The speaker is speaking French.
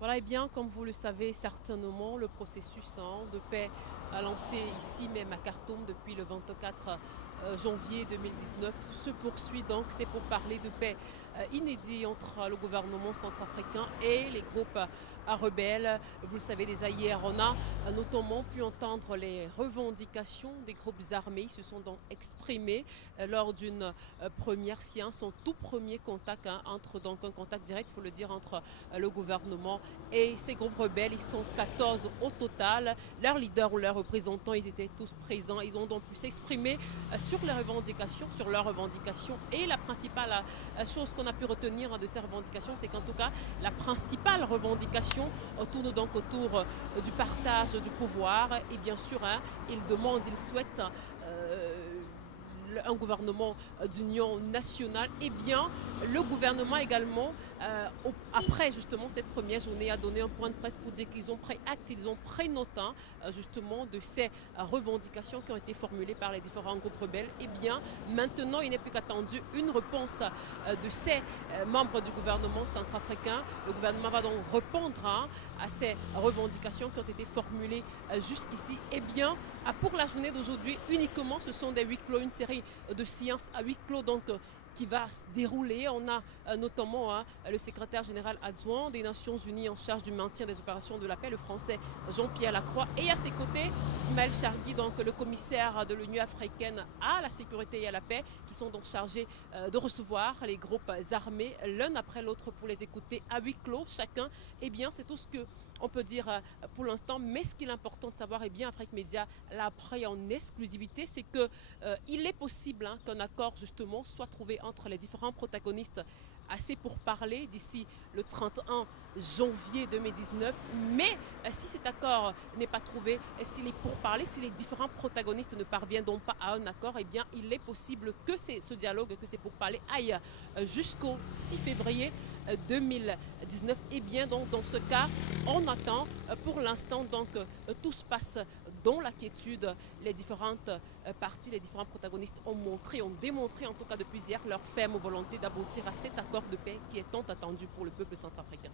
Voilà, et bien, comme vous le savez certainement, le processus de paix a lancé ici même à Khartoum depuis le 24 janvier 2019 se poursuit donc. C'est pour parler de paix inédit entre le gouvernement centrafricain et les groupes rebelles. Vous le savez déjà, hier, on a notamment pu entendre les revendications des groupes armés. Ils se sont donc exprimés lors d'une première séance, un tout premier contact, entre donc un contact direct, il faut le dire, entre le gouvernement et ces groupes rebelles. Ils sont 14 au total. Leurs leaders ou leurs représentants, ils étaient tous présents. Ils ont donc pu s'exprimer sur les revendications, sur leurs revendications. Et la principale chose qu'on a pu retenir de ces revendications, c'est qu'en tout cas, la principale revendication tourne donc autour du partage du pouvoir. Et bien sûr, ils demandent, ils souhaitent un gouvernement d'union nationale. Eh bien, le gouvernement également, après justement cette première journée, a donné un point de presse pour dire qu'ils ont pris acte, ils ont pris note justement de ces revendications qui ont été formulées par les différents groupes rebelles. Eh bien, maintenant, il n'est plus qu'attendu une réponse de ces membres du gouvernement centrafricain. Le gouvernement va donc répondre à ces revendications qui ont été formulées jusqu'ici. Eh bien, pour la journée d'aujourd'hui, uniquement, ce sont des huis clos, une série de séances à huis clos donc qui va se dérouler. On a notamment le secrétaire général adjoint des Nations Unies en charge du maintien des opérations de la paix, le français Jean-Pierre Lacroix, et à ses côtés Ismaël Chargui, donc le commissaire de l'Union africaine à la sécurité et à la paix, qui sont donc chargés de recevoir les groupes armés l'un après l'autre pour les écouter à huis clos chacun. Eh bien, c'est tout ce que on peut dire pour l'instant. Mais ce qu'il est important de savoir, et bien Afrique Média l'a appris en exclusivité, c'est que il est possible qu'un accord justement soit trouvé entre les différents protagonistes assez pour parler d'ici le 31 janvier 2019. Mais si cet accord n'est pas trouvé, s'il est pour parler, si les différents protagonistes ne parviennent donc pas à un accord, eh bien il est possible que ce dialogue, que c'est pour parler aille jusqu'au 6 février 2019. Et bien donc dans ce cas, on attend pour l'instant donc tout se passe dans la quiétude. Les différentes parties, les différents protagonistes ont démontré en tout cas depuis hier leur ferme volonté d'aboutir à cet accord de paix qui est tant attendu pour le peuple centrafricain.